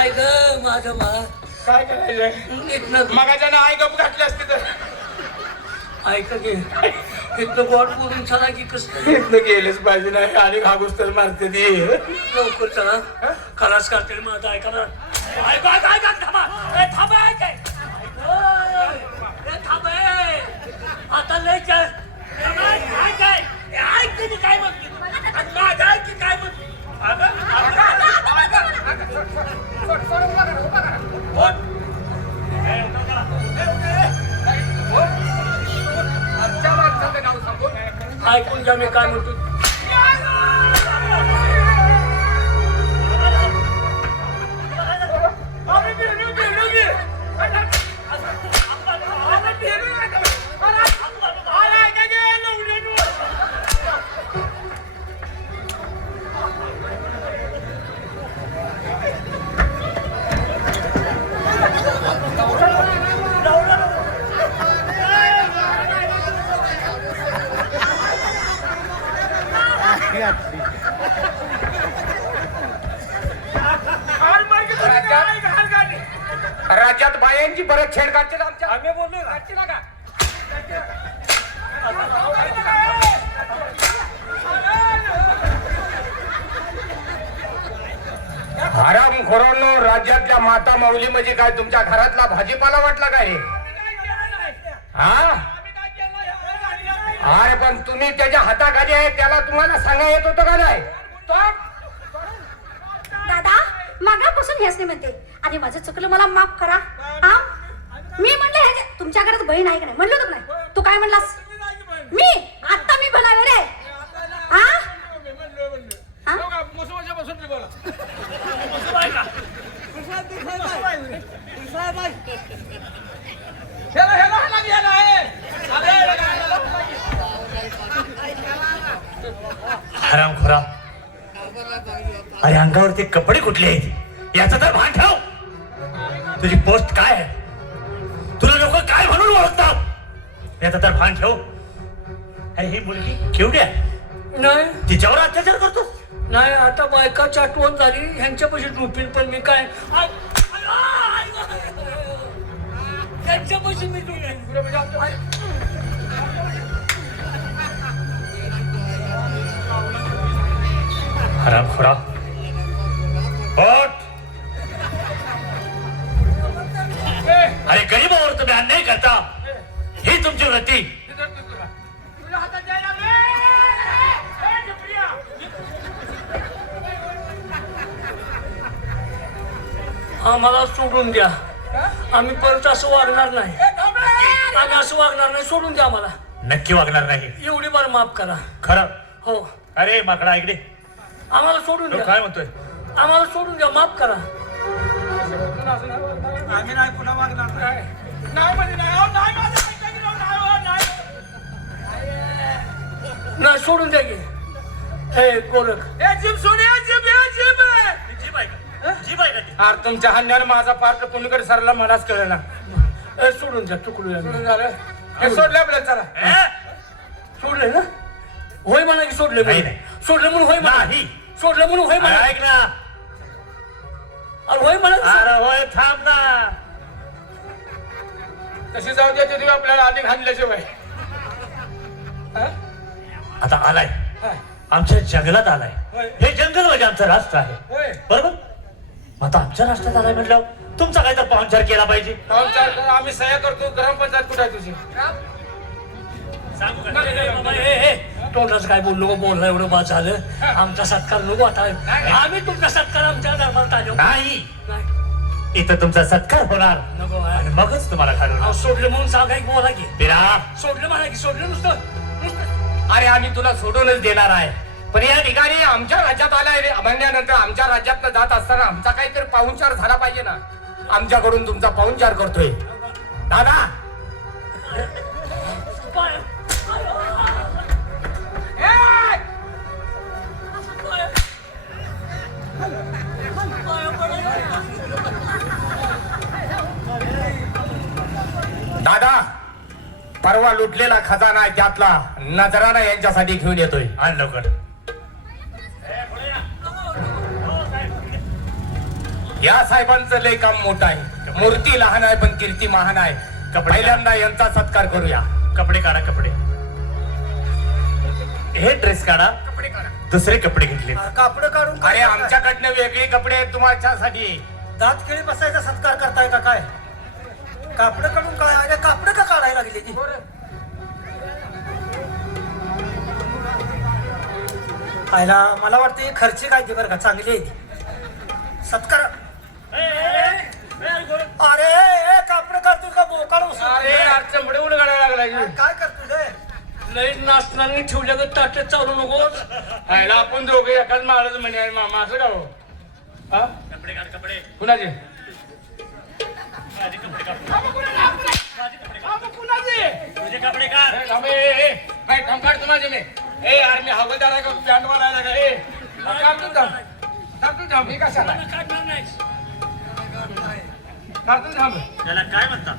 I ग माझं मला काय करायचं नीट न मगाच्या ना आई गप घातली असती तर. ऐक घे इथलं गोड बोलून चला की कसं? इथनं गेलेच पाहिजे नाही. आणि घागूस तर मारते ती. लवकर चला. खलास करते माझं. ऐका ना. ऐक, ऐक, ऐक, थांबा. ए, थांबा, ऐक, ऐक. थांब ए. आता लय काय थांबा, ऐक, ऐक, ऐक. ए, ऐक की ती काय म्हणते. सांगून मी काय म्हणतो राज्यात बायांची परत छेड काढतील आमच्या आम्ही बोललो ना. काढतील का हराम खोरांनो राज्यातल्या माता माऊली म्हणजे काय तुमच्या घरातला भाजीपाला वाटला काय हे? हा अरे पण तुम्ही त्याच्या हाताखाली आहे त्याला तुम्हाला सांगा येत होतं का नाही? दादा मागापासून हेच नाही म्हणते. आणि माझं चुकलं मला माफ करा. हा? मी म्हणलं ह्याच्या तुमच्या घरात बहीण आहे का नाही? म्हणलं होतं का नाही? तू काय म्हणलास? मी? आता मी बनावे रे हा? हा? हराम खोरा. अरे अंगावरती कपडे कुठले आहेत? याचं तर भान ठेव. तुझी पोस्ट काय आहे? तुला लोक काय म्हणून ओळखतात? याचं तर भान ठेव. अरे ही मुलगी केवढी आहे? नाही. तिच्यावर अत्याचार करतो नाही आता बायकाची आठवण झाली. ह्यांच्यापाशी झोपील पण मी काय? त्यांच्यापाशी मी झोपील. हराम खोरा. अरे गरीबावर तुम्ही अन्याय करता. ही तुमची वृत्ती. आम्हाला सोडून द्या. आम्ही परत असं वागणार नाही. आम्ही असं वागणार नाही. सोडून द्या आम्हाला. नक्की वागणार नाही. एवढी बार माफ करा. खरं. हो. अरे माकडा इकडे. आम्हाला सोडून तो द्या. काय म्हणतोय? आम्हाला सोडून द्या माफ करा. आम्ही नाही पुन्हा वागणार नाही नाही म्हणजे नाही अहो, नाही माझं ऐका की राव, नाही, अहो, नाही. नाही सोडून द्या की. हे गोरख. ए, जीभ सोड, ए, जीभ, ए, जीभ. अरे तुमच्या हन्याने माझा पार्ट कुणीकडे सरला मलाच कळला हे सोडून द्या चुकलो झालं? हे सोडलं चला. ए? सोडले ना? होय म्हणा की सोडले नाही, म्हणून. नाही. सोडले म्हणून होय म्हणा. नाही. सोडले म्हणून होय अरे ऐक ना. अरे होय म्हणा की अरे होय थांब ना. तशी जाऊ द्या तुम्ही आपल्याला अधिक हाणल्याशिवाय हा? आता आलाय. हा. आमच्या जंगलात आलाय. होय. हे जंगल म्हणजे आमचं राष्ट्र आहे. होय. बरोबर? मग आता आमच्या राष्ट्रात आलाय म्हटलं तुमचा काय तर पाहुणचार केला पाहिजे. पाहुणचार करा, आम्ही सह्या करतो. ग्रामपंचायत कुठे आहे तुझी? तोंडाचं काय बोललो बोलला एवढं बाद झालं. आमचा सत्कार नको आता. आम्ही तुमचा सत्कार आमच्या दरबारात आलो नाही. इथं तुमचा सत्कार होणार. नको आणि मगच तुम्हाला घालवणार सोडलं म्हणून सांगा की बोला की. बिरा सोडलं म्हणा की सोडलं नुसतं. नुसतं. अरे आम्ही तुला सोडूनच देणार आहे. पण या ठिकाणी आमच्या राज्यात आलाय रे. म्हणल्यानंतर आमच्या राज्यात जात असताना आमचा काहीतरी पाहुणचार झाला पाहिजे ना. आमच्याकडून तुमचा पाहुणचार करतोय. दादा दादा परवा लुटलेला खजाना आहे त्यातला नजराना यांच्यासाठी घेऊन येतोय. आण लवकर. या साहेबांचं लय काम मोठं आहे. मूर्ती लहान आहे पण कीर्ती महान आहे. कपडे- पहिल्यांदा यांचा सत्कार करूया. कपडे काढा कपडे. हे ड्रेस काढा. दुसरे कपडे घेतले कापड काढून अरे आमच्याकडनं वेगळी कपडे आहेत तुमच्यासाठी दात खेळी बसायचा सत्कार करताय का काय? कापड काढून काय अरे कापड का काढायला लागली ती? आयला मला वाटतं खर्ची काय ती बरं का चांगली आहे सत्कार. अरे कापड काढतोय का बोकाळ उचलून? काय करतोय रे? लई नाचणारी ठेवल्या ग ताटे चालू नकोस. आपण दोघे एकाच महाराज म्हणे मामा असं का हो? हा? कपडे काढ कपडे. कुणाचे? माझे कपडे तुझे काढ. काय मी ए यार मी हवालदार आहे का? पॅन्टवाला आहे का ए थांब तू थांब थांब. तू थांब हे कशाला? मला काढणार नाही? थांब तू थांब. त्याला काय म्हणतात